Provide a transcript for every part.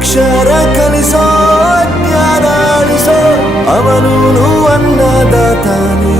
ಅಕ್ಷರ ಕಲಿಸೋ ಜ್ಞಾನಿಸೋ ಅವನು ಅನ್ನದಾತಾನೆ.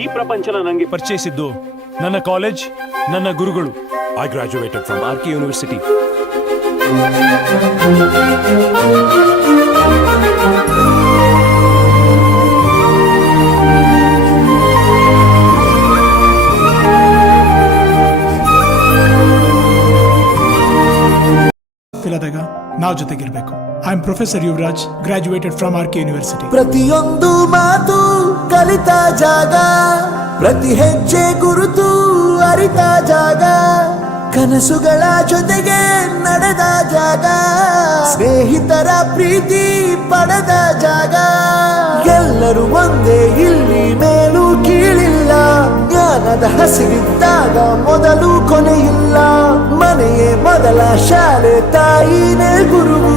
ಈ ಪ್ರಪಂಚನ ನನಗೆ ಪರಿಚಯಿಸಿದ್ದು ನನ್ನ ಕಾಲೇಜ್ ನನ್ನ ಗುರುಗಳು. I graduated from R K university ಇಲ್ಲದಾಗ ನಾವು ಜೊತೆಗಿರ್ಬೇಕು. I professor Yuvaraj graduated from R K university ಪ್ರತಿಯೊಂದು ಮಾತು ಕಲಿತ ಜಾಗ, ಪ್ರತಿ ಹೆಜ್ಜೆ ಗುರುತು ಅರಿತ ಜಾಗ, ಕನಸುಗಳ ಜೊತೆಗೆ ನಡೆದ ಜಾಗ, ಸ್ನೇಹಿತರ ಪ್ರೀತಿ ಪಡೆದ ಜಾಗ. ಎಲ್ಲರೂ ಒಂದೇ ಇಲ್ಲಿ ಮೇಲೂ ಕೀಳಿಲ್ಲ, ಜ್ಞಾನದ ಹಸಿರಿದ್ದಾಗ ಮೊದಲು ಕೊನೆಯಿಲ್ಲ. ಮನೆಯೇ ಮೊದಲ ಶಾಲೆ ತಾಯಿನೇ ಗುರುವು.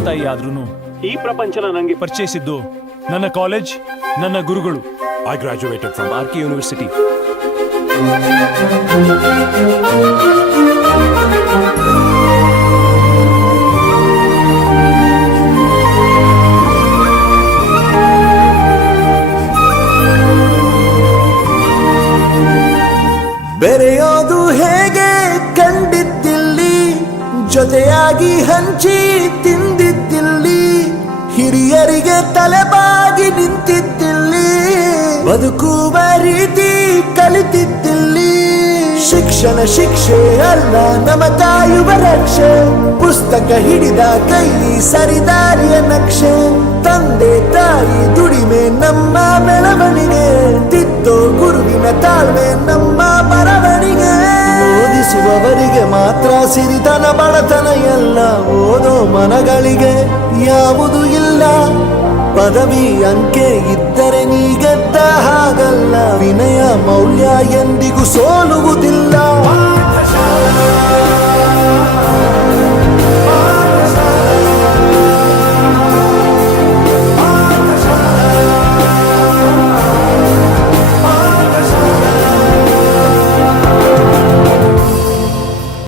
ತಂದೆ ತಾಯಿ ಆದ್ರೂ ಈ ಪ್ರಪಂಚನ ನನಗೆ ಪರಿಚಯಿಸಿದ್ದು ನನ್ನ ಕಾಲೇಜ್ ನನ್ನ ಗುರುಗಳು. I graduated from R K university ಬೆರೆಯೋದು ಹೇಗೆ ಕಂಡಿದ್ದಿಲ್ಲಿ? ಜೊತೆಯಾಗಿ ಹಂಚಿ ಬದುಕುವ ರೀತಿ ಕಲಿತಿದ್ದಿಲ್ಲಿ. ಶಿಕ್ಷಣ ಶಿಕ್ಷೆ ಅಲ್ಲ ನಮ ತಾಯುವ ರಕ್ಷೆ. ಪುಸ್ತಕ ಹಿಡಿದ ಕೈ, ಸರಿದಾರಿಯ ನಕ್ಷೆ. ತಂದೆ, ತಾಯಿ, ದುಡಿಮೆ, ನಮ್ಮ ಬೆಳವಣಿಗೆ. ತಿತ್ತೋ ಗುರುವಿನ ತಾಳ್ಮೆ, ನಮ್ಮ ಬರವಣಿಗೆ. ಓದಿಸುವವರಿಗೆ ಮಾತ್ರ ಸಿರಿತನ ಬಡತನ ಎಲ್ಲ. ಓದೋ ಮನಗಳಿಗೆ ಯಾವುದು ಇಲ್ಲ. ಪದವಿ ಅಂಕೆ ಇದ್ದರೆ ನೀ ಗೆದ್ದ ಹಾಗಲ್ಲ. ವಿನಯ ಮೌಲ್ಯ ಎಂದಿಗೂ ಸೋಲುವುದಿಲ್ಲ.